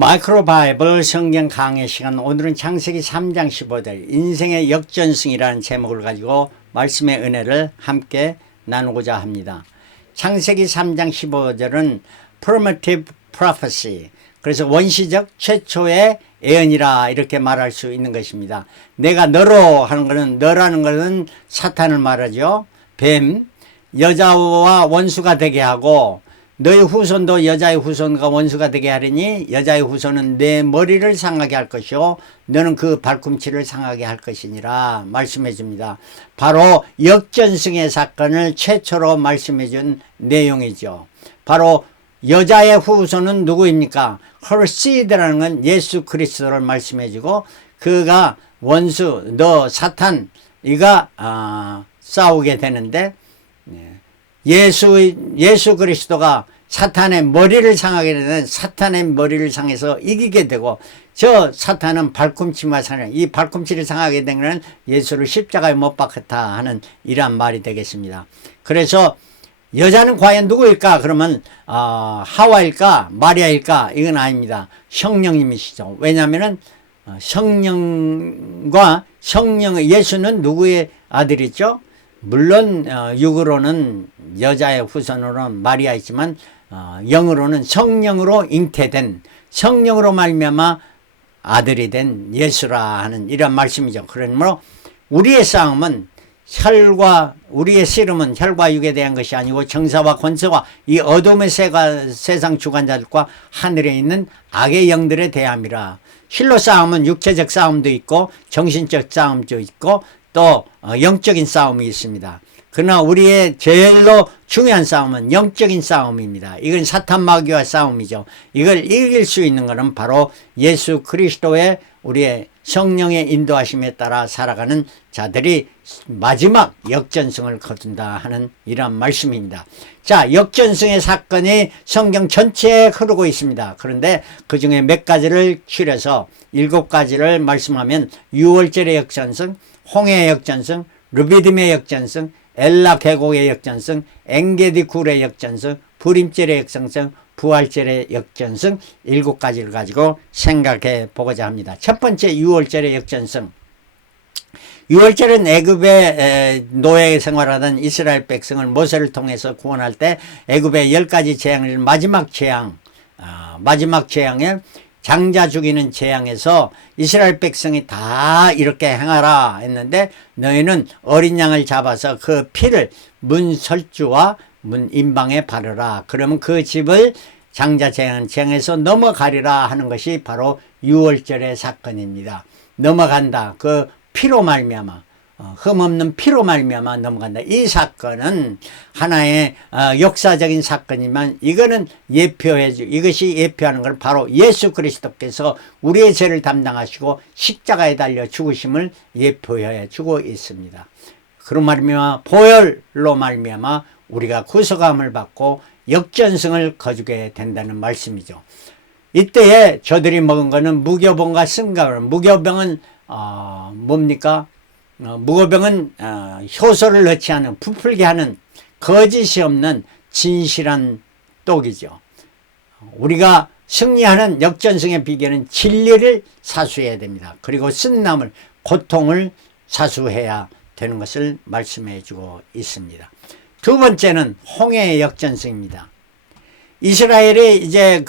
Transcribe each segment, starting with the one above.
마이크로 바이블 성경 강의 시간, 오늘은 창세기 3장 15절 인생의 역전승이라는 제목을 가지고 말씀의 은혜를 함께 나누고자 합니다. 창세기 3장 15절은 Primitive Prophecy, 그래서 원시적 최초의 예언이라 이렇게 말할 수 있는 것입니다. 내가 너로 하는 것은, 너라는 것은 사탄을 말하죠. 뱀, 여자와 원수가 되게 하고 너의 후손도 여자의 후손과 원수가 되게 하리니 여자의 후손은 내 머리를 상하게 할 것이요 너는 그 발꿈치를 상하게 할 것이니라 말씀해 줍니다. 바로 역전승의 사건을 최초로 말씀해 준 내용이죠. 바로 여자의 후손은 누구입니까? Her seed라는 건 예수 그리스도를 말씀해 주고, 그가 원수 너 사탄 이가 싸우게 되는데, 예수 그리스도가 사탄의 머리를 상하게 되는, 사탄의 머리를 상해서 이기게 되고, 저 사탄은 발꿈치만 상해, 이 발꿈치를 상하게 된 것은 예수를 십자가에 못 박았다 하는 이러한 말이 되겠습니다. 그래서 여자는 과연 누구일까? 그러면 하와일까? 마리아일까? 이건 아닙니다. 성령님이시죠. 왜냐하면 성령과 예수는 누구의 아들이죠? 물론 육으로는 여자의 후손으로는 마리아이지만 영으로는 성령으로 잉태된, 성령으로 말미암아 아들이 된 예수라 하는 이런 말씀이죠. 그러므로 우리의 싸움은 우리의 씨름은 혈과 육에 대한 것이 아니고 정사와 권세와 이 어둠의 세상 주관자들과 하늘에 있는 악의 영들에 대함이라. 실로 싸움은 육체적 싸움도 있고 정신적 싸움도 있고 또 영적인 싸움이 있습니다. 그러나 우리의 제일로 중요한 싸움은 영적인 싸움입니다. 이건 사탄 마귀와 싸움이죠. 이걸 이길 수 있는 것은 바로 예수 그리스도의 우리의 성령의 인도하심에 따라 살아가는 자들이 마지막 역전승을 거둔다 하는 이러한 말씀입니다. 자, 역전승의 사건이 성경 전체에 흐르고 있습니다. 그런데 그 중에 몇 가지를 추려서 7가지를 말씀하면, 유월절의 역전승, 홍해의 역전승, 르비딤의 역전승, 엘라 계곡의 역전승, 엥게디 굴의 역전승, 부림절의 역전승, 부활절의 역전승 7가지를 가지고 생각해 보고자 합니다. 첫 번째, 유월절의 역전승. 유월절은 애굽의 노예 생활하던 이스라엘 백성을 모세를 통해서 구원할 때 애굽의 10가지 재앙을 마지막 재앙에 장자 죽이는 재앙에서 이스라엘 백성이 다 이렇게 행하라 했는데, 너희는 어린 양을 잡아서 그 피를 문 설주와 문 임방에 바르라. 그러면 그 집을 장자 재앙에서 넘어가리라 하는 것이 바로 유월절의 사건입니다. 넘어간다. 그 피로 말미암아, 흠없는 피로 말미암아 넘어간다. 이 사건은 하나의 역사적인 사건이지만 이거는 이것이 예표하는 건 바로 예수 그리스도께서 우리의 죄를 담당하시고 십자가에 달려 죽으심을 예표해 주고 있습니다. 그런 말미암아 보혈로 말미암아 우리가 구속함을 받고 역전승을 거두게 된다는 말씀이죠. 이때에 저들이 먹은 것은 무교병과 쓴가루. 무교병은 뭡니까? 무교병은 효소를 넣지 않은, 부풀게 하는, 거짓이 없는 진실한 떡이죠. 우리가 승리하는 역전승의 비결은 진리를 사수해야 됩니다. 그리고 쓴나물, 고통을 사수해야 되는 것을 말씀해 주고 있습니다. 두 번째는 홍해의 역전승입니다. 이스라엘이 이제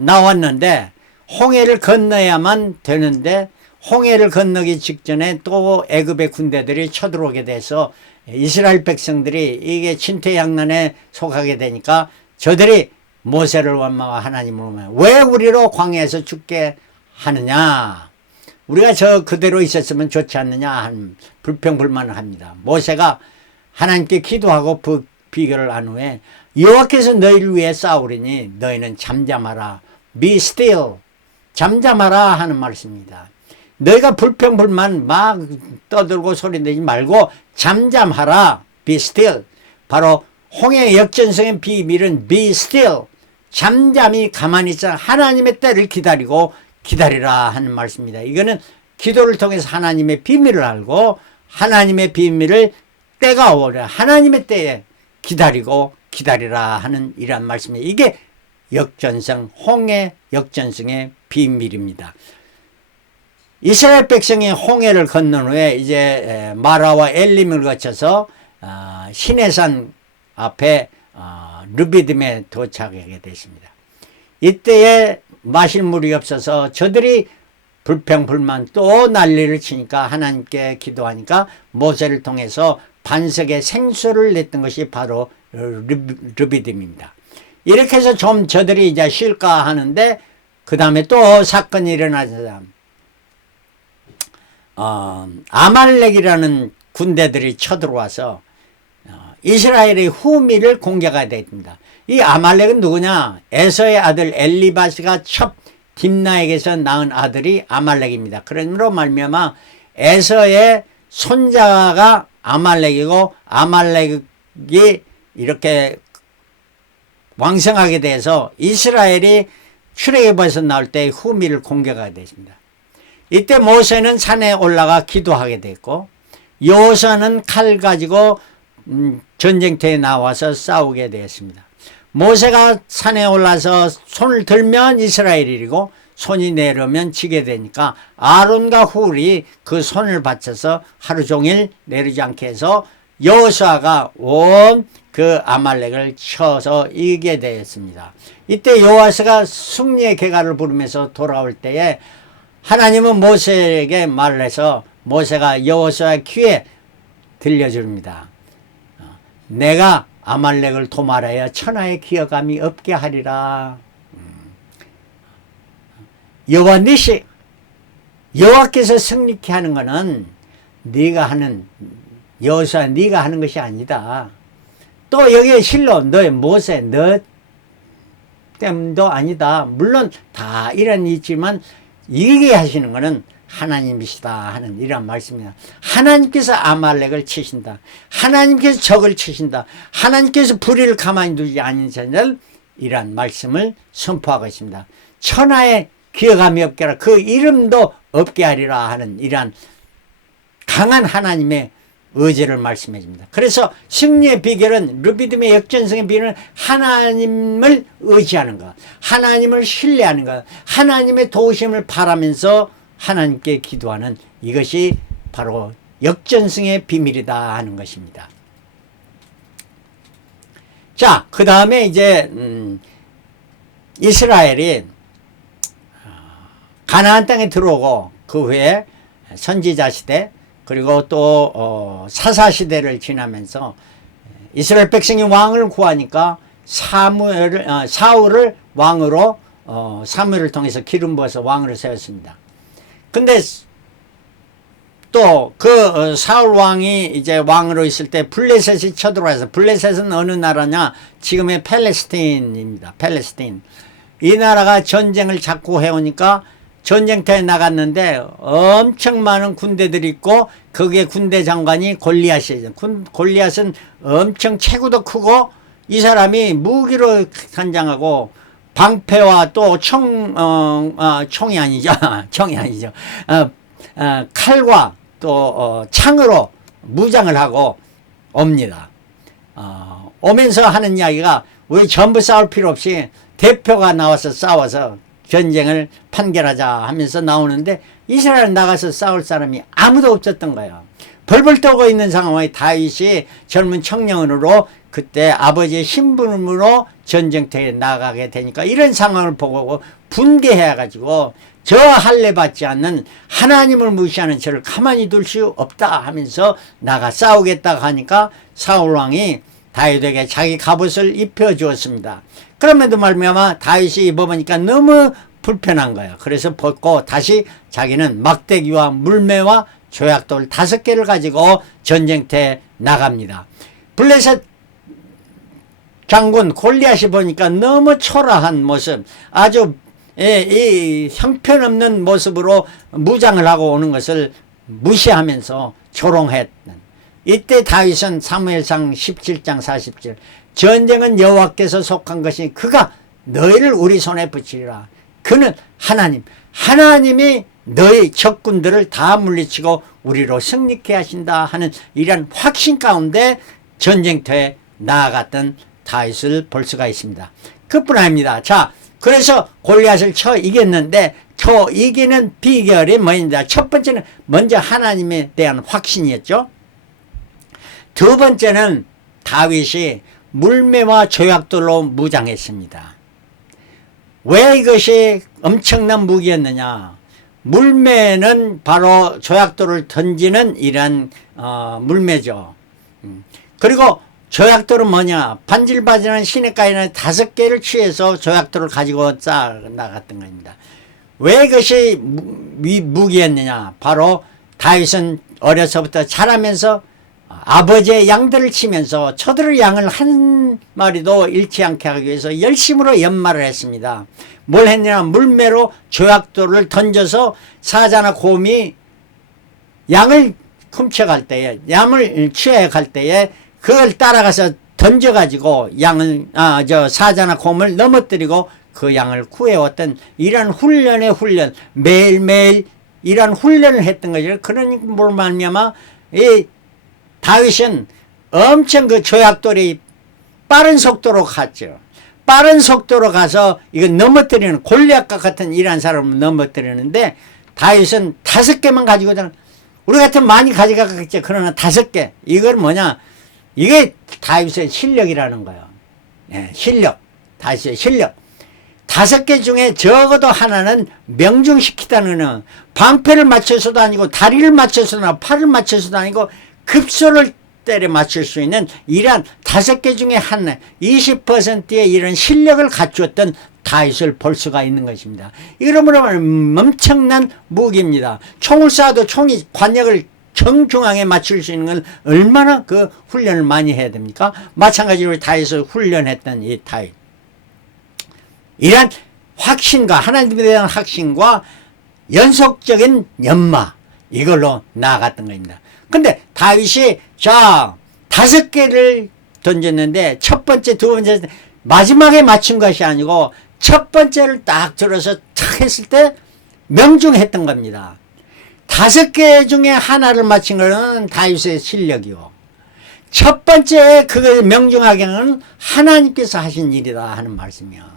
나왔는데 홍해를 건너야만 되는데, 홍해를 건너기 직전에 또 애굽의 군대들이 쳐들어오게 돼서 이스라엘 백성들이 이게 진퇴양난에 속하게 되니까 저들이 모세를 원망하고 하나님을 원망하고, 왜 우리로 광야에서 죽게 하느냐, 우리가 그대로 있었으면 좋지 않느냐 하는 불평불만을 합니다. 모세가 하나님께 기도하고 비결을 안 후에, 여호와께서 너희를 위해 싸우리니 너희는 잠잠하라, be still, 잠잠하라 하는 말씀입니다. 너희가 불평불만 막 떠들고 소리내지 말고 잠잠하라, be still. 바로 홍해의 역전승의 비밀은 be still, 잠잠히 가만히 있어 하나님의 때를 기다리라 하는 말씀입니다. 이거는 기도를 통해서 하나님의 비밀을 알고, 하나님의 비밀을 때가 오래 하나님의 때에 기다리라 하는 이러한 말씀이에요. 이게 역전승, 홍해 역전승의 비밀입니다. 이스라엘 백성이 홍해를 건넌 후에 이제 마라와 엘림을 거쳐서 시내산 앞에 르비딤에 도착하게 됐습니다. 이때에 마실 물이 없어서 저들이 불평불만 또 난리를 치니까 하나님께 기도하니까 모세를 통해서 반석에 생수를 냈던 것이 바로 르비딤입니다. 이렇게 해서 좀 저들이 이제 쉴까 하는데 그 다음에 또 사건이 일어나자 아말렉이라는 군대들이 쳐들어와서 이스라엘의 후미를 공격하게 됩니다. 이 아말렉은 누구냐? 에서의 아들 엘리바스가 첩 딥나에게서 낳은 아들이 아말렉입니다. 그러므로 말미암아 에서의 손자가 아말렉이고 아말렉이 이렇게 왕성하게 돼서 이스라엘이 출애굽에서 나올 때 후미를 공격하게 됐습니다. 이때 모세는 산에 올라가 기도하게 됐고 여호수아는 칼 가지고 전쟁터에 나와서 싸우게 되었습니다. 모세가 산에 올라서 손을 들면 이스라엘이고 손이 내려면 지게 되니까 아론과 훌이 그 손을 받쳐서 하루 종일 내리지 않게 해서 여호수아가 온 그 아말렉을 쳐서 이기게 되었습니다. 이때 여호수아가 승리의 개가를 부르면서 돌아올 때에 하나님은 모세에게 말을 해서 모세가 여호수아의 귀에 들려줍니다. 내가 아말렉을 도말하여 천하의 기어감이 없게 하리라. 여호와 니시, 여호와께서 승리케 하는 것은 네가 하는, 여호수아 네가 하는 것이 아니다. 또 여기에 실로 너의 모세 너 때문도 아니다. 물론 다 이런 있지만 이게 하시는 것은 하나님이시다 하는 이런 말씀입니다. 하나님께서 아말렉을 치신다. 하나님께서 적을 치신다. 하나님께서 불의를 가만히 두지 않으시는 이란 말씀을 선포하고 있습니다. 천하에 기어감이 없게 하라. 그 이름도 없게 하리라 하는 이러한 강한 하나님의 의지를 말씀해 줍니다. 그래서 승리의 비결은 르비딤의 역전승의 비결은 하나님을 의지하는 것, 하나님을 신뢰하는 것, 하나님의 도우심을 바라면서 하나님께 기도하는 이것이 바로 역전승의 비밀이다 하는 것입니다. 자, 그 다음에 이제 이스라엘이 가나안 땅에 들어오고 그 후에 선지자 시대 그리고 또 사사시대를 지나면서 이스라엘 백성이 왕을 구하니까 사울을 왕으로 사무엘을 통해서 기름 부어서 왕으로 세웠습니다. 근데 또 그 사울 왕이 이제 왕으로 있을 때 블레셋이 쳐들어와서, 블레셋은 어느 나라냐? 지금의 팔레스타인입니다. 팔레스타인. 이 나라가 전쟁을 자꾸 해오니까 전쟁터에 나갔는데 엄청 많은 군대들이 있고 거기에 군대 장관이 골리앗이죠. 골리앗은 엄청 체구도 크고 이 사람이 무기로 간장하고 방패와 또 총이 아니죠. 총이 아니죠. 칼과 또 창으로 무장을 하고 옵니다. 오면서 하는 이야기가 우리 전부 싸울 필요 없이 대표가 나와서 싸워서 전쟁을 판결하자 하면서 나오는데 이스라엘 나가서 싸울 사람이 아무도 없었던 거예요. 벌벌 떠고 있는 상황에 다윗이 젊은 청년으로 그때 아버지의 신분으로 전쟁터에 나가게 되니까 이런 상황을 보고 분개해가지고 저 할례 받지 않는 하나님을 무시하는 저를 가만히 둘 수 없다 하면서 나가 싸우겠다고 하니까 사울왕이 다윗에게 자기 갑옷을 입혀주었습니다. 그럼에도 말미암아 다윗이 입어보니까 너무 불편한 거예요. 그래서 벗고 다시 자기는 막대기와 물매와 조약돌 5개를 가지고 전쟁터에 나갑니다. 블레셋 장군 골리앗이 보니까 너무 초라한 모습, 아주 이 형편없는 모습으로 무장을 하고 오는 것을 무시하면서 조롱했던, 이때 다윗은 사무엘상 17장 47 전쟁은 여호와께서 속한 것이 그가 너희를 우리 손에 붙이리라. 그는 하나님이 너희 적군들을 다 물리치고 우리로 승리케 하신다 하는 이런 확신 가운데 전쟁터에 나아갔던 다윗을 볼 수가 있습니다. 그뿐 아닙니다. 자, 그래서 골리앗을 쳐 이겼는데 쳐 이기는 비결이 뭐입니다. 첫 번째는 먼저 하나님에 대한 확신이었죠. 두 번째는 다윗이 물매와 조약돌로 무장했습니다. 왜 이것이 엄청난 무기였느냐. 물매는 바로 조약돌을 던지는 이런 물매죠. 그리고 조약돌은 뭐냐. 반질반질한 시냇가에는 5개를 취해서 조약돌을 가지고 쌓아 나갔던 겁니다. 왜 이것이 무기였느냐. 바로 다윗은 어려서부터 자라면서 아버지의 양들을 치면서 저들의 양을 한 마리도 잃지 않게 하기 위해서 열심으로 연마를 했습니다. 뭘 했느냐. 물매로 조약돌을 던져서 사자나 곰이 양을 훔쳐갈 때에, 양을 취해 갈 때에 그걸 따라가서 던져가지고 양을, 사자나 곰을 넘어뜨리고 그 양을 구해왔던 이런 훈련의 훈련, 매일매일 이런 훈련을 했던 거죠. 그러니까 뭘 말미암아 이 다윗은 엄청 그 조약돌이 빠른 속도로 갔죠. 빠른 속도로 가서 이거 넘어뜨리는, 골리앗과 같은 이런 사람을 넘어뜨리는데 다윗은 5개만 가지고 다니, 우리 같으면 많이 가져가겠죠. 그러나 5개. 이걸 뭐냐. 이게 다윗의 실력이라는 거예요. 네, 실력. 다윗의 실력. 5개 중에 적어도 하나는 명중시키다는 거는 방패를 맞춰서도 아니고 다리를 맞춰서도 아니고 팔을 맞춰서도 아니고 급소를 때려 맞출 수 있는 이러한 5개 중에 하나 20%의 이런 실력을 갖추었던 다윗을 볼 수가 있는 것입니다. 이러므로 엄청난 무기입니다. 총을 쏴도 총이 관역을 정중앙에 맞출 수 있는 건 얼마나 그 훈련을 많이 해야 됩니까? 마찬가지로 다윗을 훈련했던 이 다윗. 이러한 확신과 하나님에 대한 확신과 연속적인 연마, 이걸로 나아갔던 겁니다. 근데 다윗이 5개를 던졌는데 첫 번째, 두 번째, 마지막에 맞춘 것이 아니고 첫 번째를 딱 들어서 탁 했을 때 명중했던 겁니다. 5개 중에 하나를 맞힌 것은 다윗의 실력이고 첫 번째 그걸 명중하게 하는 하나님께서 하신 일이다 하는 말씀이야.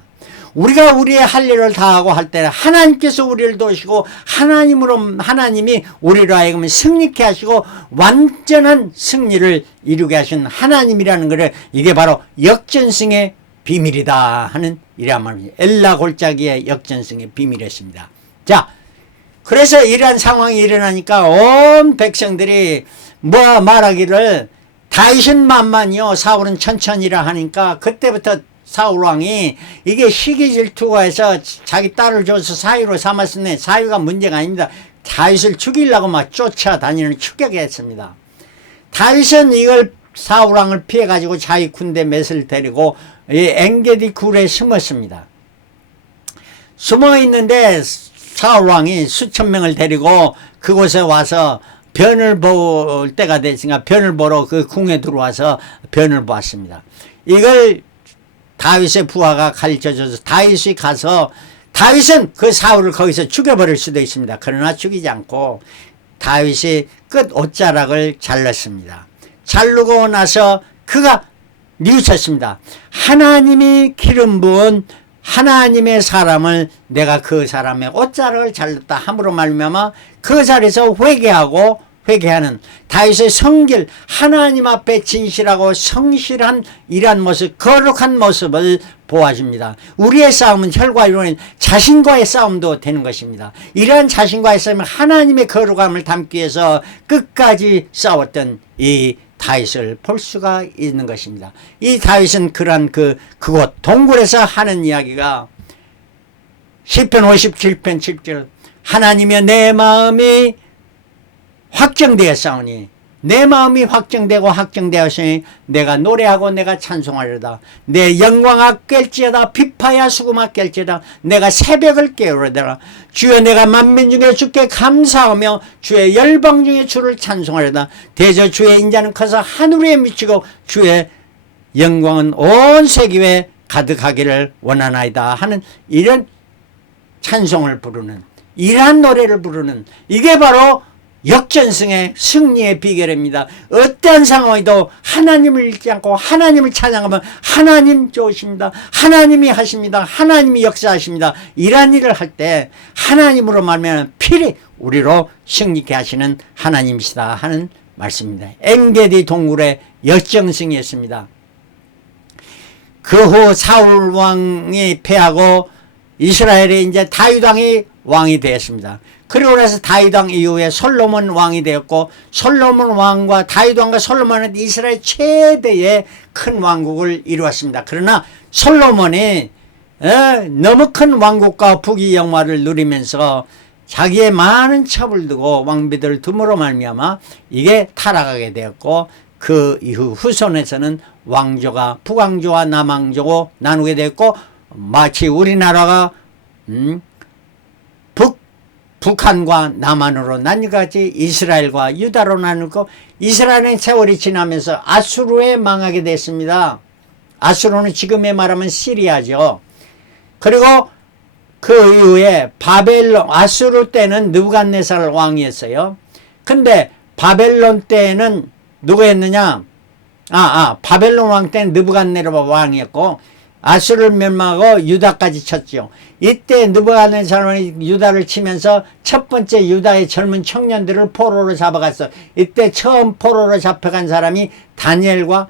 우리가 우리의 할 일을 다하고 할 때는 하나님께서 우리를 도우시고 하나님이 우리로 하여금 승리케 하시고 완전한 승리를 이루게 하신 하나님이라는 것을, 이게 바로 역전승의 비밀이다 하는 이란 말입니다. 엘라 골짜기의 역전승의 비밀이었습니다. 자, 그래서 이러한 상황이 일어나니까 온 백성들이 말하기를 다윗은 만만이요 사울은 천천히라 하니까, 그때부터 사울 왕이 이게 시기 질투가 해서 자기 딸을 줘서 사위로 삼았으니 사위가 문제가 아닙니다. 다윗을 죽이려고 막 쫓아다니는 추격했습니다. 다윗은 이걸 사울 왕을 피해 가지고 자기 군대 맷을 데리고 이 엔게디 굴에 숨었습니다. 숨어 있는데 사울 왕이 수천 명을 데리고 그곳에 와서 변을 볼 때가 됐으니까 변을 보러 그 궁에 들어와서 변을 보았습니다. 이걸 다윗의 부하가 가르쳐줘서 다윗이 가서, 다윗은 그 사울을 거기서 죽여버릴 수도 있습니다. 그러나 죽이지 않고 다윗이 끝 옷자락을 잘랐습니다. 자르고 나서 그가 뉘우쳤습니다. 하나님이 기름 부은 하나님의 사람을 내가 그 사람의 옷자락을 잘랐다 함으로 말미암아 그 자리에서 회개하는 다윗의 성길, 하나님 앞에 진실하고 성실한 이러한 모습, 거룩한 모습을 보아줍니다. 우리의 싸움은 혈과 육의 자신과의 싸움도 되는 것입니다. 이러한 자신과의 싸움은 하나님의 거룩함을 담기 위해서 끝까지 싸웠던 이 다윗을 볼 수가 있는 것입니다. 이 다윗은 그러한 그곳 동굴에서 하는 이야기가 시편 57편 7절, 하나님이여 내 마음이 확정되었사오니, 내 마음이 확정되고 확정되었으니 내가 노래하고 내가 찬송하려다. 내 영광아 깰지어다. 비파야 수금아 깰지어다. 내가 새벽을 깨우려다. 주여 내가 만민 중에 주께 감사하며 주의 열방 중에 주를 찬송하려다. 대저 주의 인자는 커서 하늘 위에 미치고 주의 영광은 온 세계 위에 가득하기를 원하나이다 하는 이런 찬송을 부르는, 이러한 노래를 부르는, 이게 바로 역전승의 승리의 비결입니다. 어떠한 상황에도 하나님을 잃지 않고 하나님을 찬양하면 하나님 좋으십니다. 하나님이 하십니다. 하나님이 역사하십니다. 이러한 일을 할 때 하나님으로 말하면 필히 우리로 승리케 하시는 하나님이시다 하는 말씀입니다. 엔게디 동굴의 역전승이었습니다. 그 후 사울 왕이 패하고 이스라엘에 이제 다윗 왕이 왕이 되었습니다. 그리고 나서 다윗 왕 이후에 솔로몬 왕이 되었고, 솔로몬 왕과 다윗 왕과 솔로몬은 이스라엘 최대의 큰 왕국을 이루었습니다. 그러나 솔로몬이 너무 큰 왕국과 부귀영화를 누리면서 자기의 많은 첩을 두고 왕비들 드물어 말미암아 이게 타락하게 되었고, 그 이후 후손에서는 왕조가 북왕조와 남왕조고 나누게 되었고, 마치 우리나라가 북한과 남한으로 나뉘같이 이스라엘과 유다로 나누고, 이스라엘은 세월이 지나면서 아수르에 망하게 됐습니다. 아수르는 지금에 말하면 시리아죠. 그리고 그 이후에 바벨론, 아수르 때는 느부갓네살 왕이었어요. 근데 바벨론 때는 누구였느냐? 바벨론 왕 때는 느부갓네살 왕이었고, 아수르를 멸망하고 유다까지 쳤죠. 이때 느부갓네살 왕이 유다를 치면서 첫 번째 유다의 젊은 청년들을 포로로 잡아갔어. 이때 처음 포로로 잡혀간 사람이 다니엘과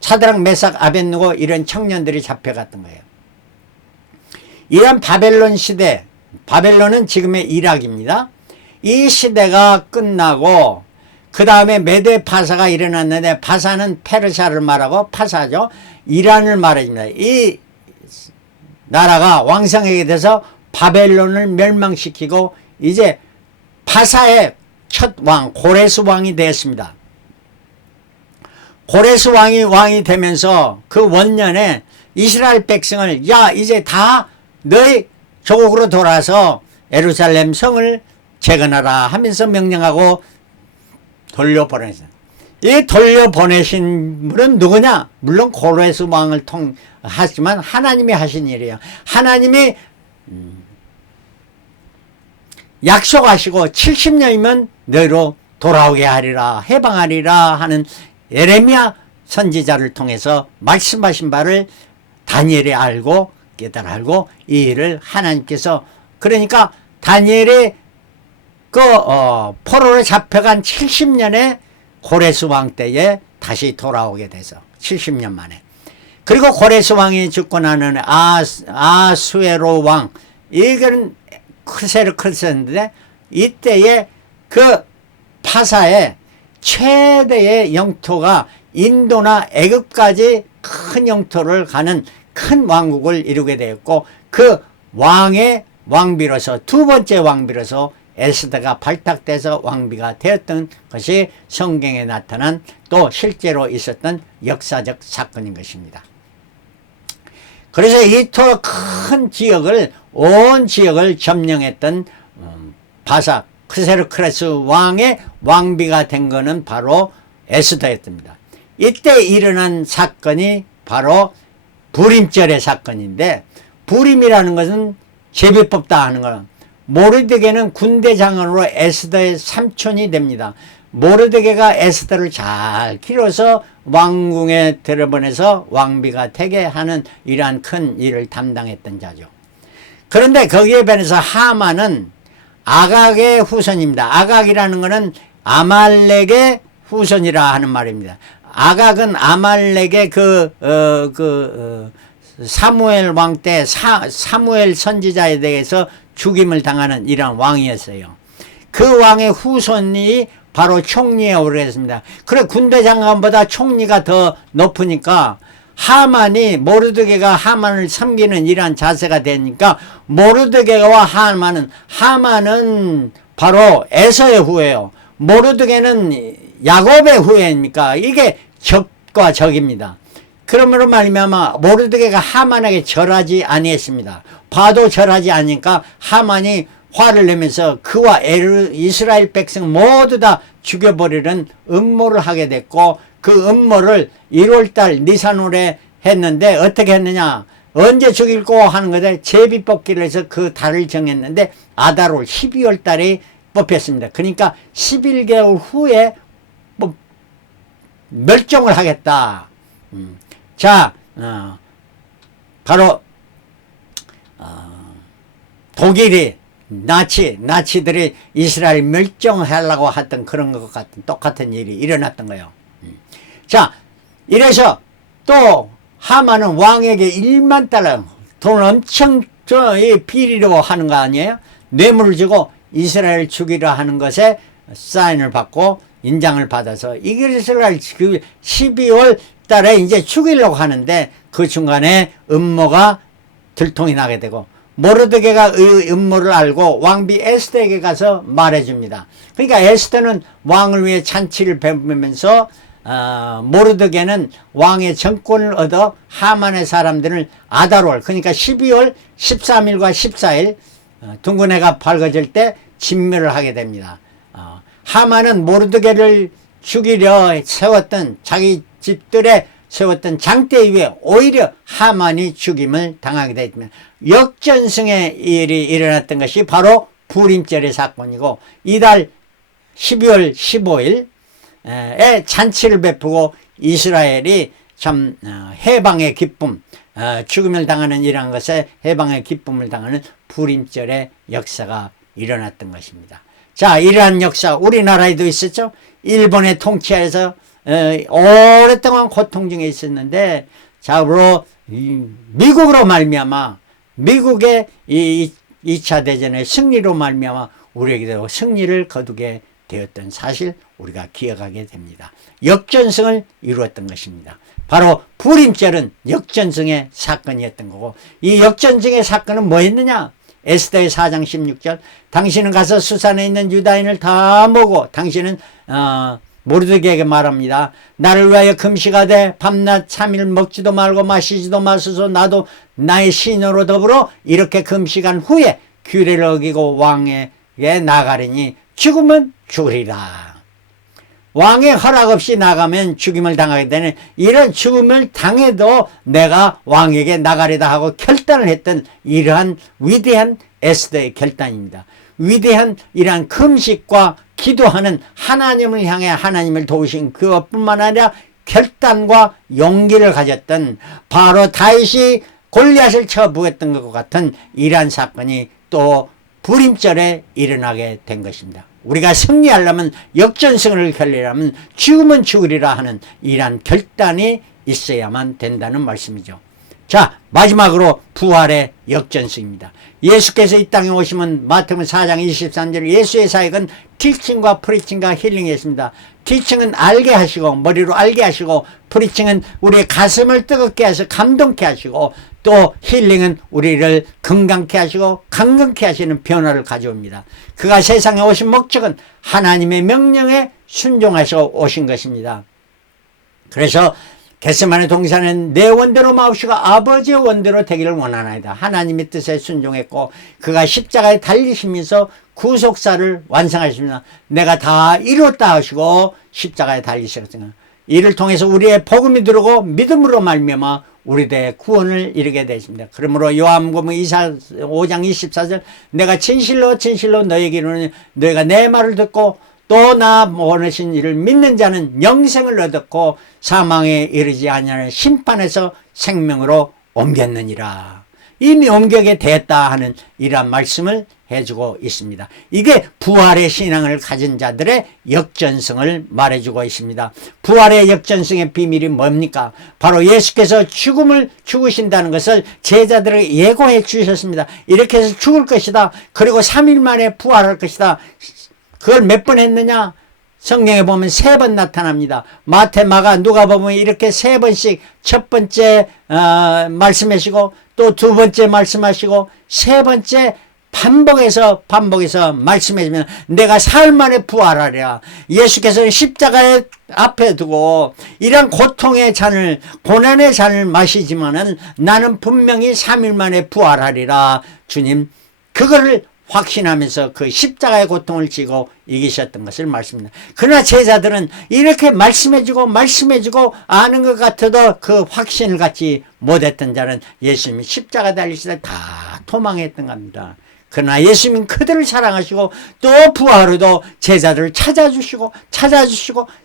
사드락 메삭 아벳느고 이런 청년들이 잡혀갔던 거예요. 이런 바벨론 시대, 바벨론은 지금의 이락입니다. 이 시대가 끝나고 그 다음에 메데 파사가 일어났는데, 파사는 페르시아를 말하고 파사죠. 이란을 말합니다. 이 나라가 왕성하게 돼서 바벨론을 멸망시키고 이제 파사의 첫 왕 고레스 왕이 되었습니다. 고레스 왕이 되면서 그 원년에 이스라엘 백성을 이제 다 너희 조국으로 돌아서 예루살렘 성을 재건하라 하면서 명령하고 돌려보내셨어요. 이 돌려보내신 분은 누구냐? 물론 고레스 왕을 하지만 하나님이 하신 일이에요. 하나님이 약속하시고 70년이면 너희로 돌아오게 하리라, 해방하리라 하는 예레미야 선지자를 통해서 말씀하신 바를 다니엘이 알고 깨달아 알고 이 일을 하나님께서, 그러니까 다니엘이 포로로 잡혀간 70년에 고레스 왕 때에 다시 돌아오게 돼서 70년 만에. 그리고 고레스 왕이 죽고 나는 아수에로 왕, 이거는 크세르크스인데, 이때에 그 파사의 최대의 영토가 인도나 애굽까지 큰 영토를 가는 큰 왕국을 이루게 되었고, 그 왕의 왕비로서 두 번째 왕비로서 에스더가 발탁돼서 왕비가 되었던 것이 성경에 나타난 또 실제로 있었던 역사적 사건인 것입니다. 그래서 이 큰 지역을, 온 지역을 점령했던 바사 크세르크레스 왕의 왕비가 된 것은 바로 에스더였습니다. 이때 일어난 사건이 바로 부림절의 사건인데, 부림이라는 것은 제비뽑다 하는 거는, 모르드게는 군대 장관으로 에스더의 삼촌이 됩니다. 모르드게가 에스더를 잘 키워서 왕궁에 들여보내서 왕비가 되게 하는 이러한 큰 일을 담당했던 자죠. 그런데 거기에 반해서 하만은 아각의 후손입니다. 아각이라는 것은 아말렉의 후손이라 하는 말입니다. 아각은 아말렉의 사무엘 왕 때 사무엘 선지자에 대해서 죽임을 당하는 이런 왕이었어요. 그 왕의 후손이 바로 총리에 오르겠습니다. 그래, 군대 장관보다 총리가 더 높으니까 하만이, 모르드게가 하만을 섬기는 이러한 자세가 되니까 모르드게와 하만은 바로 에서의 후예요. 모르드게는 야곱의 후예입니까? 이게 적과 적입니다. 그러므로 말미암아 모르드게가 하만에게 절하지 아니했습니다. 봐도 절하지 않으니까 하만이 화를 내면서 그와 이스라엘 백성 모두 다 죽여버리는 음모를 하게 됐고, 그 음모를 1월달 니산월에 했는데 어떻게 했느냐? 언제 죽일고 하는 것에 제비 뽑기를 해서 그 달을 정했는데 아달월 12월 달에 뽑혔습니다. 그러니까 11개월 후에 뭐 멸종을 하겠다. 자, 바로 독일이 나치들이 이스라엘 멸종하려고 했던 그런 것 같은 똑같은 일이 일어났던 거예요. 자, 이래서 또 하만은 왕에게 1만 달러 돈 엄청 비리로 하는 거 아니에요? 뇌물을 주고 이스라엘 죽이려 하는 것에 사인을 받고 인장을 받아서 이스라엘 12월 달에 이제 죽이려고 하는데 그 중간에 음모가 들통이 나게 되고 모르드게가 의 음모를 알고 왕비 에스더에게 가서 말해줍니다. 그러니까 에스더는 왕을 위해 잔치를 베푸면서 모르드게는 왕의 정권을 얻어 하만의 사람들을 아다롤, 그러니까 12월 13일과 14일 둥근 해가 밝아질 때 진멸을 하게 됩니다. 하만은 모르드게를 죽이려 세웠던 자기 집들에 세웠던 장대 위에 오히려 하만이 죽임을 당하게 됩니다. 역전승의 일이 일어났던 것이 바로 부림절의 사건이고 이달 12월 15일에 잔치를 베푸고 이스라엘이 참 해방의 기쁨, 죽음을 당하는 이러한 것에 해방의 기쁨을 당하는 부림절의 역사가 일어났던 것입니다. 자, 이러한 역사 우리나라에도 있었죠. 일본의 통치하에서 오랫동안 고통 중에 있었는데 자로 미국으로 말미암아 미국의 이 2차 대전의 승리로 말미암아 우리에게도 승리를 거두게 되었던 사실 우리가 기억하게 됩니다. 역전승을 이루었던 것입니다. 바로 부림절은 역전승의 사건이었던 거고 이 역전승의 사건은 뭐였느냐? 에스더의 4장 16절 당신은 가서 수산에 있는 유다인을 다 모으고 당신은 모르드게에게 말합니다. 나를 위하여 금식하되 밤낮 3일 먹지도 말고 마시지도 마소서 나도 나의 시인으로 더불어 이렇게 금식한 후에 규례를 어기고 왕에게 나가리니 죽으면 죽으리라. 왕의 허락 없이 나가면 죽임을 당하게 되는 이런 죽음을 당해도 내가 왕에게 나가리다 하고 결단을 했던 이러한 위대한 에스더의 결단입니다. 위대한 이러한 금식과 기도하는 하나님을 향해 하나님을 도우신 그것뿐만 아니라 결단과 용기를 가졌던 바로 다윗이 골리앗을 쳐 부었던 것 같은 이러한 사건이 또 부림절에 일어나게 된 것입니다. 우리가 승리하려면 역전승을 결리하면 죽으면 죽으리라 하는 이러한 결단이 있어야만 된다는 말씀이죠. 자, 마지막으로 부활의 역전승입니다. 예수께서 이 땅에 오시면 마태복음 4장 23절 예수의 사역은 티칭과 프리칭과 힐링이었습니다. 티칭은 알게 하시고 머리로 알게 하시고 프리칭은 우리의 가슴을 뜨겁게 하셔서 감동케 하시고 또 힐링은 우리를 건강케 하시고 강건케 하시는 변화를 가져옵니다. 그가 세상에 오신 목적은 하나님의 명령에 순종하셔 오신 것입니다. 그래서 겟세마네 동산은 내 원대로 마옵시고 아버지의 원대로 되기를 원하나이다. 하나님의 뜻에 순종했고 그가 십자가에 달리시면서 구속사를 완성하십니다. 내가 다 이뤘다 하시고 십자가에 달리셨습니다. 이를 통해서 우리의 복음이 들어오고 믿음으로 말미암아 우리의 구원을 이루게 되십니다. 그러므로 요한복음 5장 24절 내가 진실로 너에게 이르노니 너희가 내 말을 듣고 또 나 원하신 일을 믿는 자는 영생을 얻었고 사망에 이르지 아니하는 심판에서 생명으로 옮겼느니라. 이미 옮겨게 되었다 하는 이러한 말씀을 해주고 있습니다. 이게 부활의 신앙을 가진 자들의 역전승을 말해주고 있습니다. 부활의 역전승의 비밀이 뭡니까? 바로 예수께서 죽음을 죽으신다는 것을 제자들에게 예고해 주셨습니다. 이렇게 해서 죽을 것이다. 그리고 3일 만에 부활할 것이다. 그걸 몇 번 했느냐? 성경에 보면 3번 나타납니다. 마태, 마가, 누가 보면 이렇게 3번씩 첫 번째 말씀하시고 또 두 번째 말씀하시고 세 번째 반복해서 말씀해주면 내가 사흘 만에 부활하리라. 예수께서는 십자가의 앞에 두고 이런 고통의 잔을 고난의 잔을 마시지만은 나는 분명히 3일 만에 부활하리라. 주님 그거를 확신하면서 그 십자가의 고통을 지고 이기셨던 것을 말씀합니다. 그러나 제자들은 이렇게 말씀해주고 아는 것 같아도 그 확신을 갖지 못했던 자는 예수님이 십자가 달리시다 다 도망했던 겁니다. 그러나 예수님은 그들을 사랑하시고 또 부활후도 제자들을 찾아주시고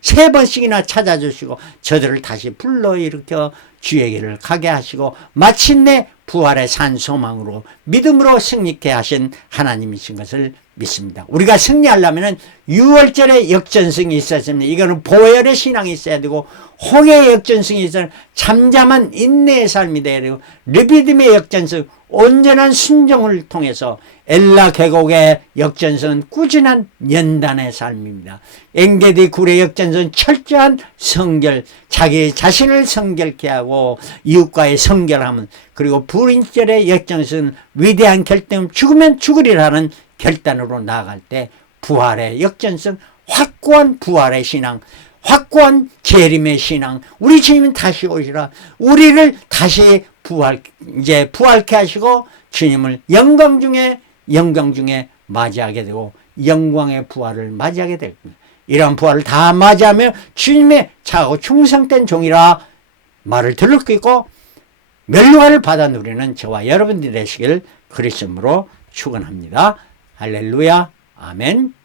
세 번씩이나 찾아주시고 저들을 다시 불러일으켜 주의 길을 가게 하시고 마침내 부활의 산 소망으로 믿음으로 승리케 하신 하나님이신 것을 믿습니다. 우리가 승리하려면 6월절에 역전승이 있어야 됩니다. 이거는 보혈의 신앙이 있어야 되고 홍해의 역전승이 있어야 잠잠한 인내의 삶이 돼야 되고 르비딤의 역전승, 온전한 순종을 통해서 엘라 계곡의 역전승은 꾸준한 연단의 삶입니다. 엥게디 굴의 역전승은 철저한 성결, 자기 자신을 성결케 하고 이웃과의 성결함은, 그리고 불임절의 역전승은 위대한 결단, 죽으면 죽으리라는 결단으로 나아갈 때 부활의 역전승, 확고한 부활의 신앙, 확고한 재림의 신앙, 우리 주님은 다시 오시라, 우리를 다시 부활케 하시고 주님을 영광 중에 맞이하게 되고 영광의 부활을 맞이하게 될 겁니다. 이러한 부활을 다 맞이하며 주님의 차고 충성된 종이라 말을 들을 수 있고 멸류관을 받아 누리는 저와 여러분들이 되시길 그리스도로 축원합니다. 할렐루야. 아멘.